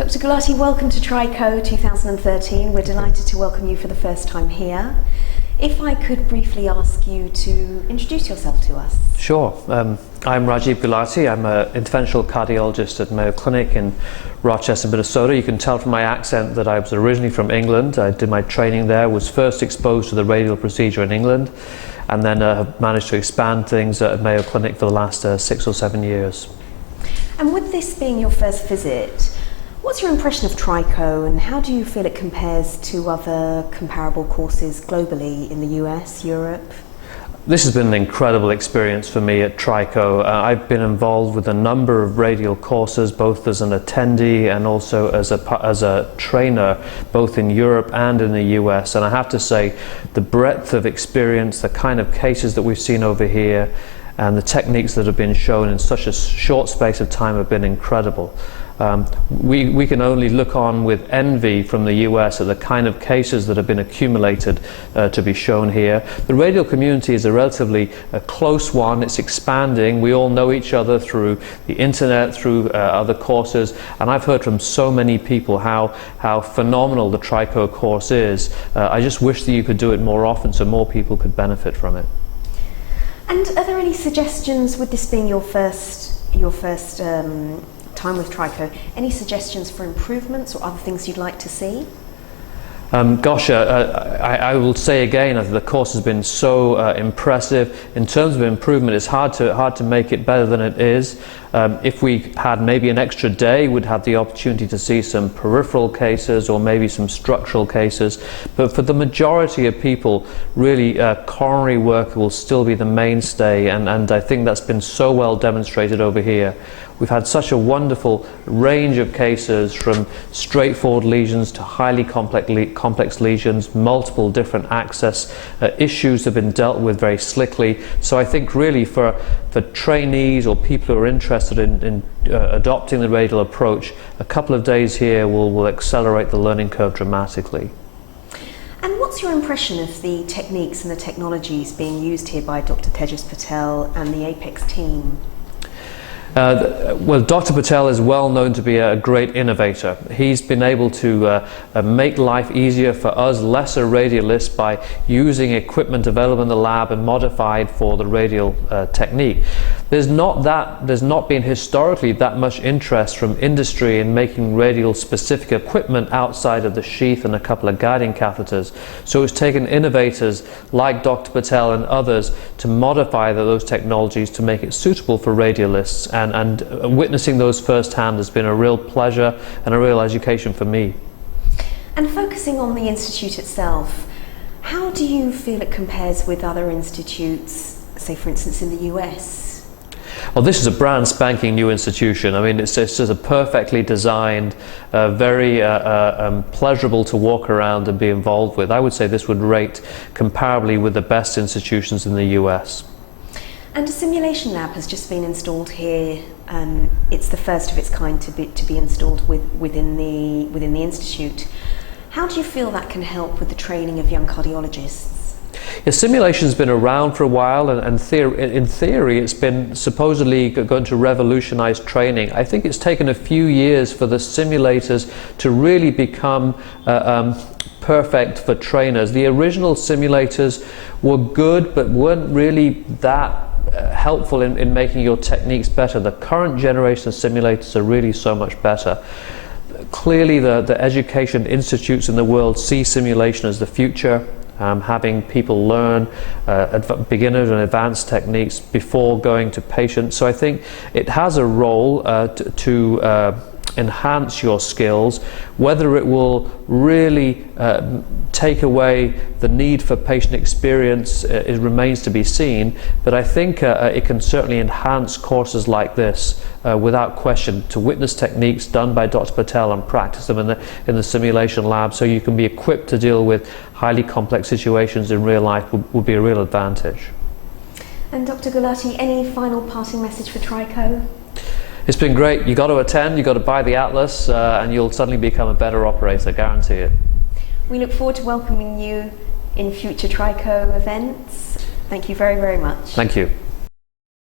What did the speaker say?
Dr. Gulati, welcome to Trico 2013. We're delighted to welcome you for the first time here. If I could briefly ask you to introduce yourself to us. Sure. I'm Rajiv Gulati. I'm an interventional cardiologist at Mayo Clinic in Rochester, Minnesota. You can tell from my accent that I was originally from England. I did my training there, was first exposed to the radial procedure in England, and then have managed to expand things at Mayo Clinic for the last 6 or 7 years. And with this being your first visit, what's your impression of Trico and how do you feel it compares to other comparable courses globally in the US, Europe? This has been an incredible experience for me at Trico. I've been involved with a number of radial courses, both as an attendee and also as a trainer, both in Europe and in the US. And I have to say, the breadth of experience, the kind of cases that we've seen over here, and the techniques that have been shown in such a short space of time have been incredible. We can only look on with envy from the US at the kind of cases that have been accumulated to be shown here. The radial community is a relatively close one. It's expanding. We all know each other through the internet, through other courses, and I've heard from so many people how phenomenal the Trico course is. I just wish that you could do it more often so more people could benefit from it. And are there any suggestions, with this being your first time with Trico, any suggestions for improvements or other things you'd like to see? I will say again that the course has been so impressive. In terms of improvement, it's hard to make it better than it is. If we had maybe an extra day, we'd have the opportunity to see some peripheral cases or maybe some structural cases. But for the majority of people, really coronary work will still be the mainstay, and I think that's been so well demonstrated over here. We've had such a wonderful range of cases, from straightforward lesions to highly complex lesions. Multiple different access issues have been dealt with very slickly. So I think really for trainees or people who are interested in adopting the radial approach, a couple of days here will accelerate the learning curve dramatically. And what's your impression of the techniques and the technologies being used here by Dr. Tejas Patel and the Apex team? Well, Dr. Patel is well known to be a great innovator. He's been able to make life easier for us lesser radialists by using equipment available in the lab and modified for the radial technique. There's not been historically that much interest from industry in making radial specific equipment outside of the sheath and a couple of guiding catheters. So it's taken innovators like Dr. Patel and others to modify those technologies to make it suitable for radialists. And witnessing those firsthand has been a real pleasure and a real education for me. And focusing on the institute itself, how do you feel it compares with other institutes, say for instance in the US? Well, this is a brand spanking new institution. I mean, it's just a perfectly designed, very pleasurable to walk around and be involved with. I would say this would rate comparably with the best institutions in the US. And a simulation lab has just been installed here. It's the first of its kind to be installed within the institute. How do you feel that can help with the training of young cardiologists? Yeah, simulation's been around for a while, and in theory it's been supposedly going to revolutionize training. I think it's taken a few years for the simulators to really become perfect for trainers. The original simulators were good, but weren't really that helpful in making your techniques better. The current generation of simulators are really so much better. Clearly the education institutes in the world see simulation as the future, having people learn beginner and advanced techniques before going to patients. So I think it has a role to enhance your skills. Whether it will really take away the need for patient experience, it remains to be seen, but I think it can certainly enhance courses like this without question. To witness techniques done by Dr. Patel and practice them in the simulation lab so you can be equipped to deal with highly complex situations in real life would be a real advantage. And Dr. Gulati, any final parting message for Trico? It's been great. You've got to attend, you've got to buy the Atlas, and you'll suddenly become a better operator, guarantee it. We look forward to welcoming you in future Trico events. Thank you very, very much. Thank you.